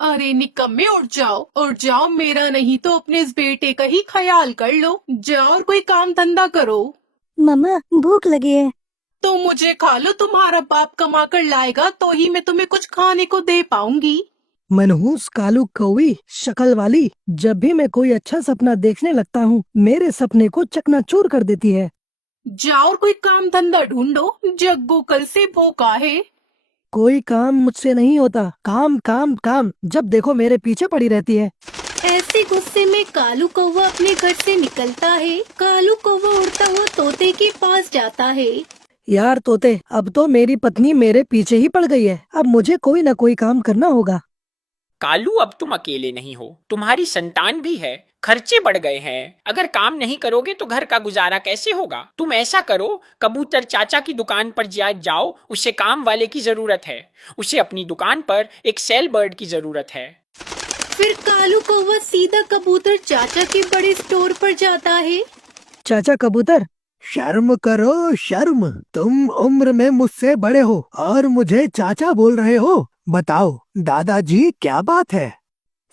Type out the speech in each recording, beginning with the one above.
अरे निकम्मे, उठ जाओ, मेरा नहीं तो अपने इस बेटे का ही ख्याल कर लो। जाओ और कोई काम धंधा करो। मम्मा भूख लगी है। तो मुझे खा लो, तुम्हारा बाप कमा कर लाएगा तो ही मैं तुम्हें कुछ खाने को दे पाऊंगी। मनहूस कालू कौवी शक्ल वाली, जब भी मैं कोई अच्छा सपना देखने लगता हूँ मेरे सपने को चकनाचूर कर देती है। जाओ और कोई काम धंधा ढूंढो, जग्गू कल से भूखा है। कोई काम मुझसे नहीं होता, काम काम काम, जब देखो मेरे पीछे पड़ी रहती है। ऐसे गुस्से में कालू कौवा अपने घर से निकलता है। कालू कौवा उड़ता हुआ तोते के पास जाता है। यार तोते, अब तो मेरी पत्नी मेरे पीछे ही पड़ गई है, अब मुझे कोई न कोई काम करना होगा। कालू, अब तुम अकेले नहीं हो, तुम्हारी संतान भी है। खर्चे बढ़ गए हैं। अगर काम नहीं करोगे तो घर का गुजारा कैसे होगा? तुम ऐसा करो, कबूतर चाचा की दुकान पर जाओ, उसे काम वाले की जरूरत है। उसे अपनी दुकान पर एक सेल बर्ड की जरूरत है। फिर कालू कौवा सीधा कबूतर चाचा के बड़े स्टोर पर जाता है। चाचा कबूतर, शर्म करो शर्म, तुम उम्र में मुझसे बड़े हो और मुझे चाचा बोल रहे हो। बताओ दादाजी, क्या बात है?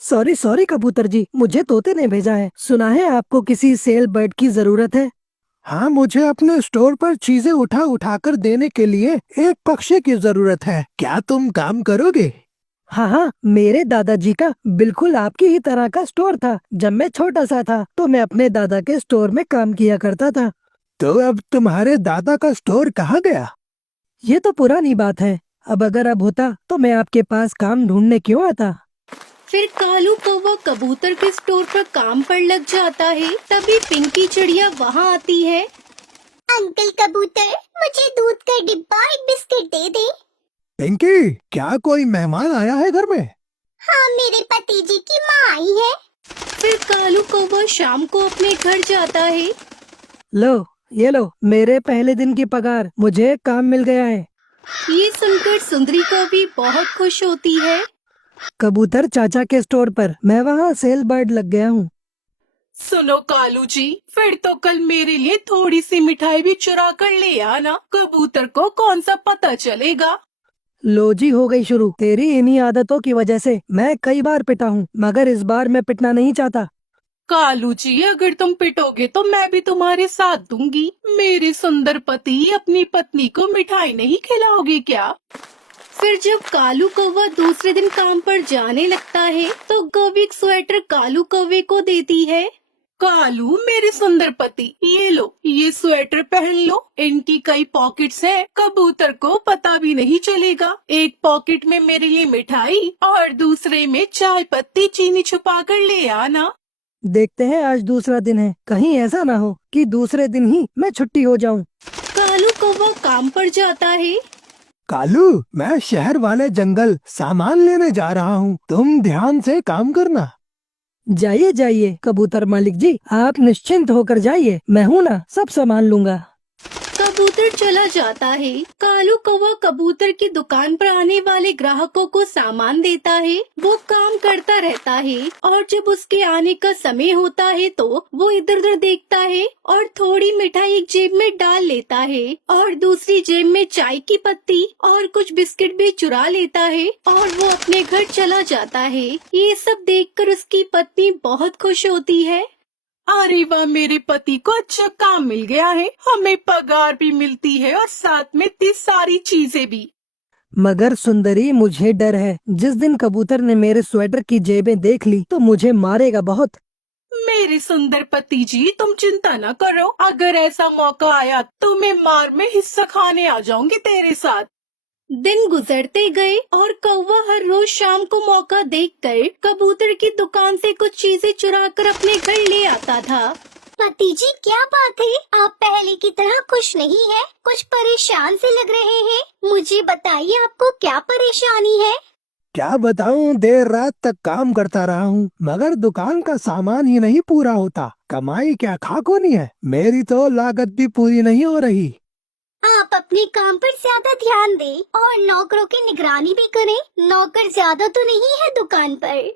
सॉरी सॉरी कबूतर जी, मुझे तोते ने भेजा है। सुना है आपको किसी सेल बर्ड की जरूरत है। हाँ, मुझे अपने स्टोर पर चीजें उठा उठा कर देने के लिए एक पक्षी की जरूरत है। क्या तुम काम करोगे? हाँ हाँ, मेरे दादाजी का बिल्कुल आपकी ही तरह का स्टोर था। जब मैं छोटा सा था तो मैं अपने दादा के स्टोर में काम किया करता था। तो अब तुम्हारे दादा का स्टोर कहाँ गया? ये तो पुरानी बात है। अब होता तो मैं आपके पास काम ढूंढने क्यों आता। फिर कालू कौवा कबूतर के स्टोर पर काम पर लग जाता है। तभी पिंकी चिड़िया वहाँ आती है। अंकल कबूतर, मुझे दूध का डिब्बा, एक बिस्किट दे दे। पिंकी, क्या कोई मेहमान आया है घर में? हाँ, मेरे पति जी की माँ आई है। फिर कालू कौवा शाम को अपने घर जाता है। लो, ये लो मेरे पहले दिन की पगार, मुझे काम मिल गया है। ये सुनकर सुंदरी कौवी बहुत खुश होती है। कबूतर चाचा के स्टोर पर मैं वहाँ सेल बर्ड लग गया हूँ। सुनो कालू जी, फिर तो कल मेरे लिए थोड़ी सी मिठाई भी चुरा कर ले आना। कबूतर को कौन सा पता चलेगा। लो जी, हो गई शुरू। तेरी इन्हीं आदतों की वजह से मैं कई बार पिटा हूँ, मगर इस बार मैं पिटना नहीं चाहता। कालू जी, अगर तुम पिटोगे तो मैं भी तुम्हारे साथ दूंगी। मेरे सुंदर पति अपनी पत्नी को मिठाई नहीं खिलाओगे क्या? फिर जब कालू कौवा दूसरे दिन काम पर जाने लगता है तो कौवी एक स्वेटर कालू कौवे को देती है। कालू, मेरे सुंदर पति, ये लो, ये स्वेटर पहन लो। इनकी कई पॉकेट्स हैं, कबूतर को पता भी नहीं चलेगा। एक पॉकेट में मेरे लिए मिठाई और दूसरे में चाय पत्ती चीनी छुपा कर ले आना। देखते हैं, आज दूसरा दिन है, कहीं ऐसा ना हो कि दूसरे दिन ही मैं छुट्टी हो जाऊं। कालू कौवा काम पर जाता है। कालू, मैं शहर वाले जंगल सामान लेने जा रहा हूँ, तुम ध्यान से काम करना। जाइए जाइए कबूतर मालिक जी, आप निश्चिंत होकर जाइए, मैं हूँ ना, सब सामान लूंगा। कबूतर चला जाता है। कालू कौवा कबूतर की दुकान पर आने वाले ग्राहकों को सामान देता है। वो काम करता रहता है और जब उसके आने का समय होता है तो वो इधर उधर देखता है और थोड़ी मिठाई एक जेब में डाल लेता है और दूसरी जेब में चाय की पत्ती और कुछ बिस्किट भी चुरा लेता है और वो अपने घर चला जाता है। ये सब देखकर उसकी पत्नी बहुत खुश होती है। अरे वाह, मेरे पति को अच्छा काम मिल गया है, हमें पगार भी मिलती है और साथ में इतनी सारी चीजें भी। मगर सुंदरी, मुझे डर है, जिस दिन कबूतर ने मेरे स्वेटर की जेबें देख ली तो मुझे मारेगा बहुत। मेरे सुंदर पति जी, तुम चिंता न करो, अगर ऐसा मौका आया तो मैं मार में हिस्सा खाने आ जाऊंगी तेरे साथ। दिन गुजरते गए और कौवा हर रोज शाम को मौका देखकर कबूतर की दुकान से कुछ चीजें चुराकर अपने घर ले आता था। पति जी, क्या बात है, आप पहले की तरह खुश नहीं है, कुछ परेशान से लग रहे हैं। मुझे बताइए, आपको क्या परेशानी है? क्या बताऊं, देर रात तक काम करता रहा हूँ मगर दुकान का सामान ही नहीं पूरा होता। कमाई क्या खाक होनी है, मेरी तो लागत भी पूरी नहीं हो रही। आप अपने काम पर ज्यादा ध्यान दें और नौकरों की निगरानी भी करें। नौकर ज्यादा तो नहीं है दुकान पर।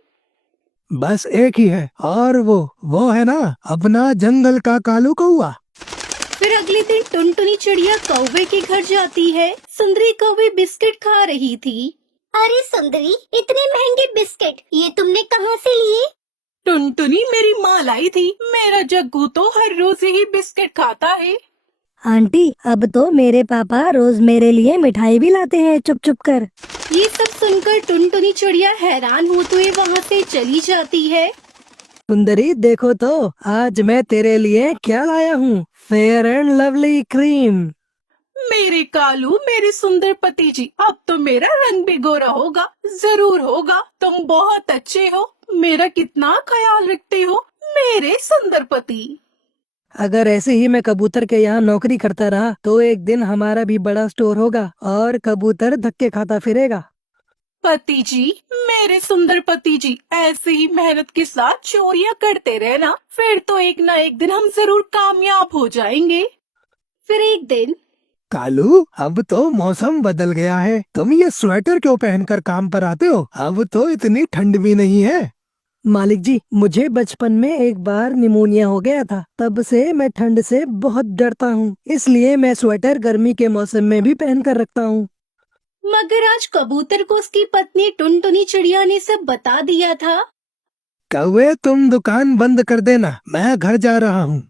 बस एक ही है, और वो है ना अपना जंगल का कालू कौवा। फिर अगले दिन टुनटुनी चिड़िया कौवे के घर जाती है। सुंदरी कौवे बिस्किट खा रही थी। अरे सुंदरी, इतने महंगे बिस्किट ये तुमने कहाँ से लिए? टुनटुनी मेरी माँ लाई थी। मेरा जग्गू तो हर रोज ही बिस्किट खाता है। आंटी, अब तो मेरे पापा रोज मेरे लिए मिठाई भी लाते हैं चुप चुप कर। ये सब सुनकर टुनटुनी चिड़िया हैरान होते हुए वहाँ से चली जाती है। सुंदरी देखो तो, आज मैं तेरे लिए क्या लाया हूँ, फेयर एंड लवली क्रीम। मेरे कालू, मेरे सुंदर पति जी, अब तो मेरा रंग भी गोरा होगा। जरूर होगा। तुम बहुत अच्छे हो। मेरा कितना ख्याल रखते हो मेरे सुंदर पति। अगर ऐसे ही मैं कबूतर के यहाँ नौकरी करता रहा तो एक दिन हमारा भी बड़ा स्टोर होगा और कबूतर धक्के खाता फिरेगा। पति जी, मेरे सुंदर पति जी, ऐसे ही मेहनत के साथ चोरियां करते रहना, फिर तो एक ना एक दिन हम जरूर कामयाब हो जाएंगे। फिर एक दिन कालू, अब तो मौसम बदल गया है। तुम ये स्वेटर क्यों पहनकर काम पर आते हो? अब तो इतनी ठंड भी नहीं है। मालिक जी, मुझे बचपन में एक बार निमोनिया हो गया था। तब से मैं ठंड से बहुत डरता हूँ, इसलिए मैं स्वेटर गर्मी के मौसम में भी पहन कर रखता हूँ। मगर आज कबूतर को उसकी पत्नी टुनटुनी चिड़िया ने सब बता दिया था। कौवे, तुम दुकान बंद कर देना, मैं घर जा रहा हूँ।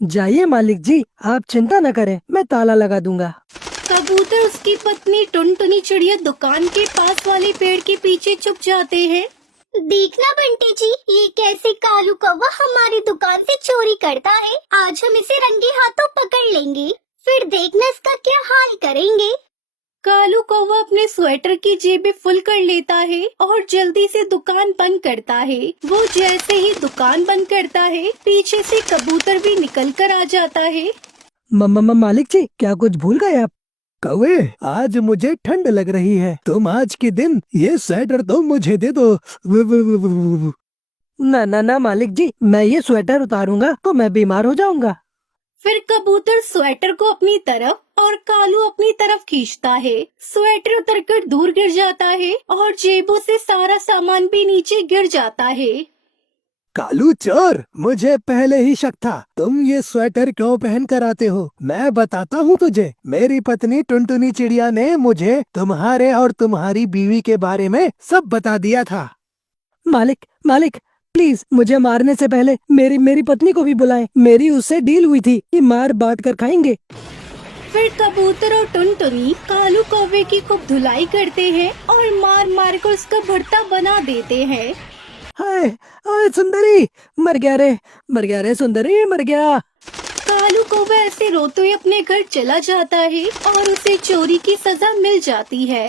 जाइए मालिक जी, आप चिंता न करें, मैं ताला लगा दूंगा। कबूतर उसकी पत्नी टुनटुनी चिड़िया दुकान के पास वाले पेड़ के पीछे छुप जाते हैं। देखना बंटी जी, ये कैसे कालू कौवा हमारी दुकान से चोरी करता है। आज हम इसे रंगे हाथों पकड़ लेंगे, फिर देखना इसका क्या हाल करेंगे। कालू कौवा अपने स्वेटर की जेबें फुल कर लेता है और जल्दी से दुकान बंद करता है। वो जैसे ही दुकान बंद करता है, पीछे से कबूतर भी निकल कर आ जाता है। मालिक जी, क्या कुछ भूल गए आप? कौवे, आज मुझे ठंड लग रही है। तुम आज के दिन ये स्वेटर तो मुझे दे दो। ना मालिक जी, मैं ये स्वेटर उतारूंगा तो मैं बीमार हो जाऊंगा। फिर कबूतर स्वेटर को अपनी तरफ और कालू अपनी तरफ खींचता है। स्वेटर उतरकर दूर गिर जाता है और जेबों से सारा सामान भी नीचे गिर जाता है। कालू चोर, मुझे पहले ही शक था। तुम ये स्वेटर क्यों पहन कर आते हो? मैं बताता हूँ तुझे। मेरी पत्नी टुनटुनी चिड़िया ने मुझे तुम्हारे और तुम्हारी बीवी के बारे में सब बता दिया था। मालिक प्लीज, मुझे मारने से पहले मेरी पत्नी को भी बुलाएं। मेरी उससे डील हुई थी कि मार बांट कर खाएंगे। फिर कबूतर और टुनटुनी कालू कौवे की खूब धुलाई करते हैं और मार मार कर उसका भरता बना देते हैं। हाय हाय सुंदरी, मर गया रे सुंदरी, मर गया। कालू कौवा ऐसे रोते हुए अपने घर चला जाता है और उसे चोरी की सजा मिल जाती है।